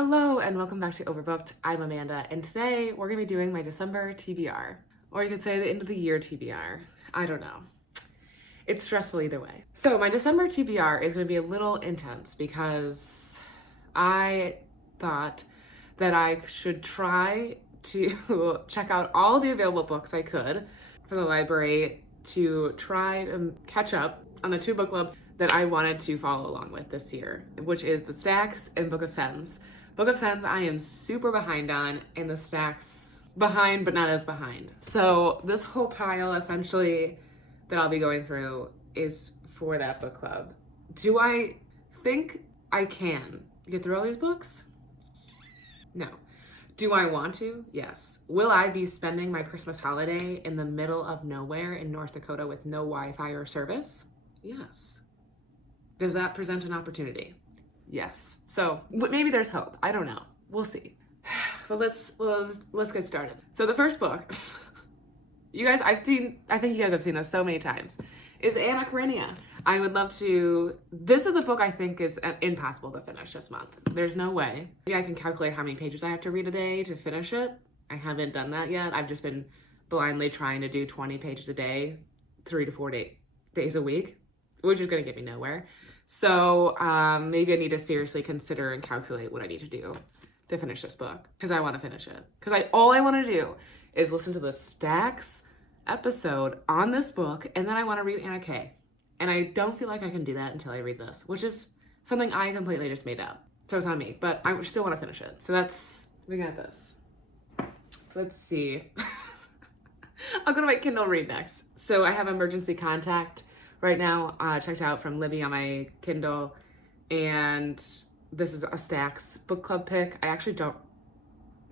Hello and welcome back to Overbooked. I'm Amanda and today we're going to be doing my December TBR. Or you could say the end of the year TBR. I don't know. It's stressful either way. So my December TBR is going to be a little intense because I thought that I should try to check out all the available books I could from the library to try to catch up on the two book clubs that I wanted to follow along with this year, which is The Stacks and Book of Sens. Book of Sens I am super behind on, and The Stacks behind but not as behind. So this whole pile essentially that I'll be going through is for that book club. Do I think I can get through all these books? No. Do I want to? Yes. Will I be spending my Christmas holiday in the middle of nowhere in North Dakota with no Wi-Fi or service? Yes. Does that present an opportunity? Yes. So maybe there's hope. I don't know. We'll see. But let's get started. So the first book, I think you guys have seen this so many times, is Anna Karenina. I would love to, this is a book I think is impossible to finish this month. There's no way. Maybe I can calculate how many pages I have to read a day to finish it. I haven't done that yet. I've just been blindly trying to do 20 pages a day, 3 to 4 days a week, which is going to get me nowhere. So maybe I need to seriously consider and calculate what I need to do to finish this book, because I want to finish it. Because all I want to do is listen to the Stacks episode on this book, and then I want to read Anna K. And I don't feel like I can do that until I read this, which is something I completely just made up. So it's on me, but I still want to finish it. So we got this. Let's see. I'll go to my Kindle read next. So I have Emergency Contact right now, checked out from Libby on my Kindle, and this is a Stacks book club pick. I actually don't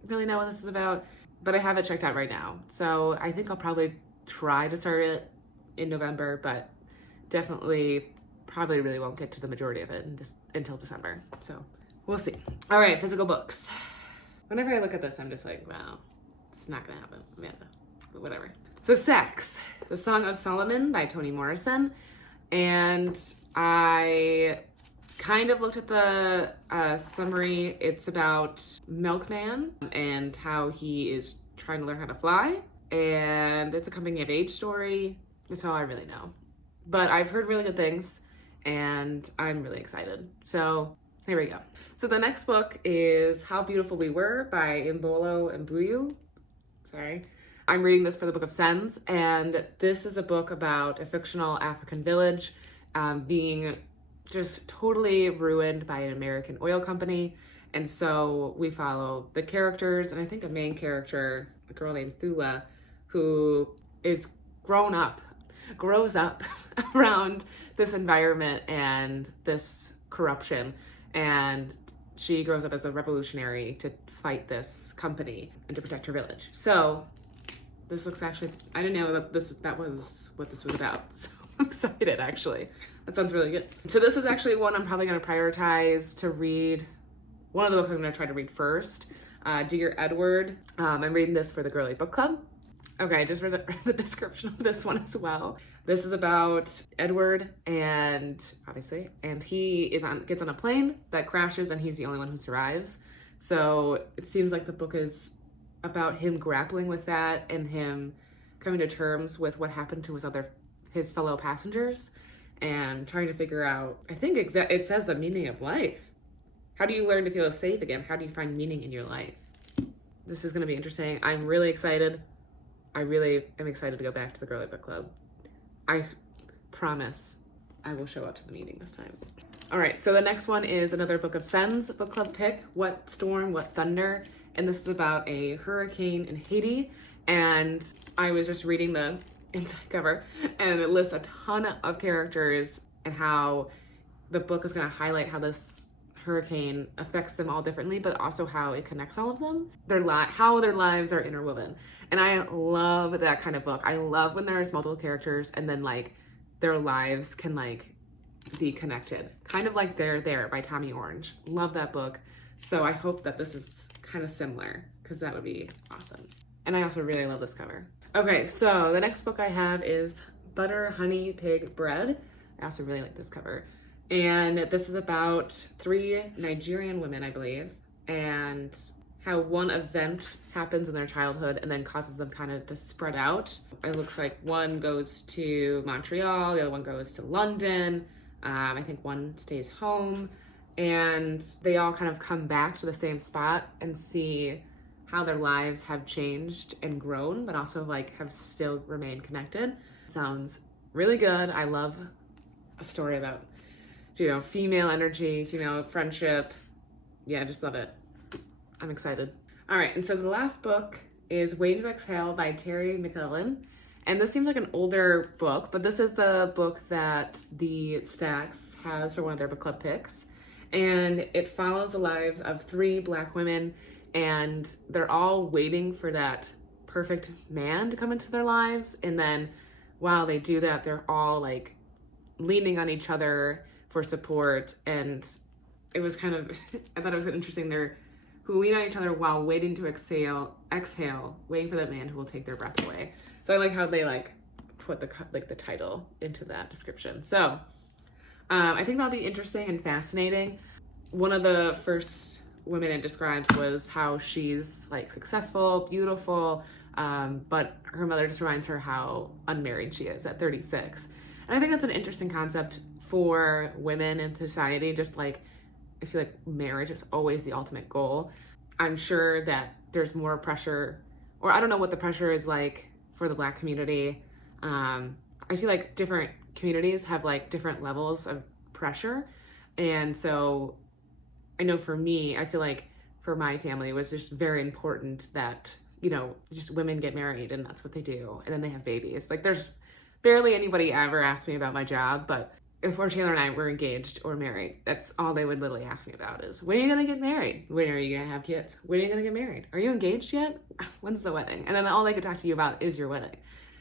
really know what this is about, but I have it checked out right now. So I think I'll probably try to start it in November, but definitely probably really won't get to the majority of it until December. So we'll see. All right, physical books. Whenever I look at this, I'm just like, wow, it's not gonna happen, Amanda, but whatever. So Sex, The Song of Solomon by Toni Morrison. And I kind of looked at the summary. It's about Milkman and how he is trying to learn how to fly. And it's a coming of age story. That's all I really know. But I've heard really good things and I'm really excited. So here we go. So the next book is How Beautiful We Were by Imbolo Mbuyu. Sorry. I'm reading this for the Book of Sens, and this is a book about a fictional African village being just totally ruined by an American oil company. And so we follow the characters, and I think a main character, a girl named Thula, who is grows up around this environment and this corruption. And she grows up as a revolutionary to fight this company and to protect her village. So this looks actually, I didn't know that was what this was about. So I'm excited, actually. That sounds really good. So this is actually one I'm probably going to prioritize to read. One of the books I'm going to try to read first. Dear Edward. I'm reading this for the Girly Book Club. Okay, I just read the description of this one as well. This is about Edward, and he gets on a plane that crashes, and he's the only one who survives. So it seems like the book is about him grappling with that and him coming to terms with what happened to his fellow passengers and trying to figure out, I think it says the meaning of life. How do you learn to feel safe again? How do you find meaning in your life? This is going to be interesting. I'm really excited. I really am excited to go back to the Girly Book Club. I promise I will show up to the meeting this time. All right, so the next one is another Book of Sens book club pick, What Storm, What Thunder. And this is about a hurricane in Haiti. And I was just reading the inside cover, and it lists a ton of characters and how the book is going to highlight how this hurricane affects them all differently, but also how it connects all of them, how their lives are interwoven. And I love that kind of book. I love when there's multiple characters and then like their lives can like be connected. Kind of like They're There by Tommy Orange. Love that book. So I hope that this is kind of similar, because that would be awesome. And I also really love this cover. Okay, so the next book I have is Butter, Honey, Pig, Bread. I also really like this cover. And this is about 3 Nigerian women, I believe, and how one event happens in their childhood and then causes them kind of to spread out. It looks like one goes to Montreal, the other one goes to London. I think one stays home, and they all kind of come back to the same spot and see how their lives have changed and grown, but also like have still remained connected. Sounds really good. I love a story about, female energy, female friendship. Yeah, I just love it. I'm excited. All right, and so the last book is Waiting to Exhale by Terry Mclellan. And this seems like an older book, but this is the book that the Stacks has for one of their book club picks. And it follows the lives of 3 Black women, and they're all waiting for that perfect man to come into their lives. And then while they do that, they're all like leaning on each other for support. And it was kind of, I thought it was interesting. They're who lean on each other while waiting to exhale, waiting for that man who will take their breath away. So I like how they like put the title into that description. So I think that'll be interesting and fascinating. One of the first women it describes was how she's like successful, beautiful, but her mother just reminds her how unmarried she is at 36. And I think that's an interesting concept for women in society. Just like, I feel like marriage is always the ultimate goal. I'm sure that there's more pressure, or I don't know what the pressure is like for the Black community. I feel like different communities have like different levels of pressure. And so I know for me, I feel like for my family, it was just very important that, just women get married and that's what they do. And then they have babies. Like there's barely anybody ever asked me about my job, but if Taylor and I were engaged or married, that's all they would literally ask me about is, when are you going to get married? When are you going to have kids? When are you going to get married? Are you engaged yet? When's the wedding? And then all they could talk to you about is your wedding.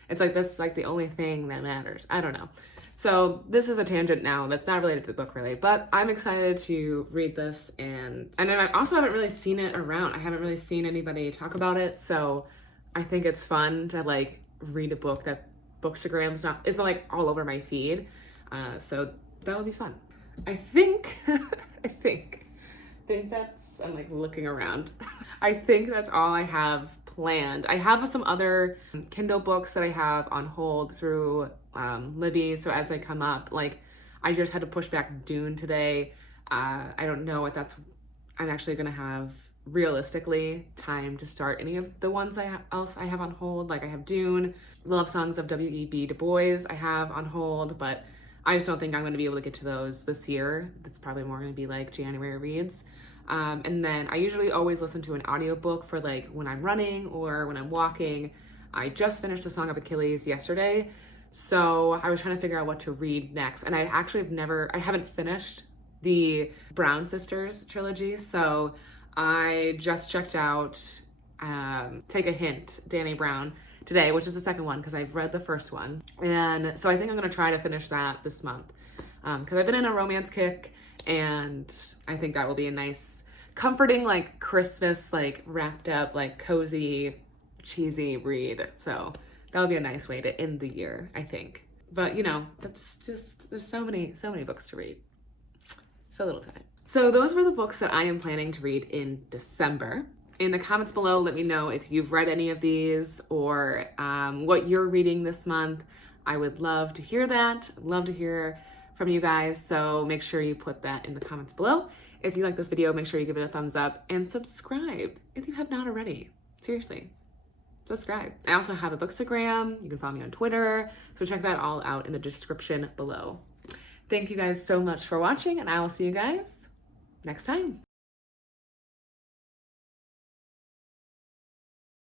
It's like, that's like the only thing that matters. I don't know. So this is a tangent now that's not related to the book really, but I'm excited to read this. And I also haven't really seen it around. I haven't really seen anybody talk about it. So I think it's fun to like read a book that Bookstagram's isn't like all over my feed. So that would be fun. I think that's, I'm like looking around. I think that's all I have planned. I have some other Kindle books that I have on hold through Libby. So as they come up, like I just had to push back Dune today. I don't know what I'm actually going to have realistically time to start any of the ones else I have on hold. Like I have Dune, Love Songs of W.E.B. Du Bois I have on hold, but I just don't think I'm going to be able to get to those this year. That's probably more going to be like January reads. And then I usually always listen to an audiobook for like when I'm running or when I'm walking. I just finished The Song of Achilles yesterday, so I was trying to figure out what to read next. And I actually haven't finished the Brown Sisters trilogy, so I just checked out Take a Hint, Danny Brown, today, which is the second one because I've read the first one. And so I think I'm going to try to finish that this month because I've been in a romance kick, and I think that will be a nice, comforting, like Christmas, like wrapped up, like cozy, cheesy read. So that would be a nice way to end the year, I think. But that's just, there's so many books to read. So little time. So those were the books that I am planning to read in December. In the comments below, let me know if you've read any of these or what you're reading this month. I would love to hear that. Love to hear from you guys. So make sure you put that in the comments below. If you like this video, make sure you give it a thumbs up and subscribe if you have not already. Seriously, subscribe. I also have a Bookstagram. You can follow me on Twitter. So check that all out in the description below. Thank you guys so much for watching, and I will see you guys next time.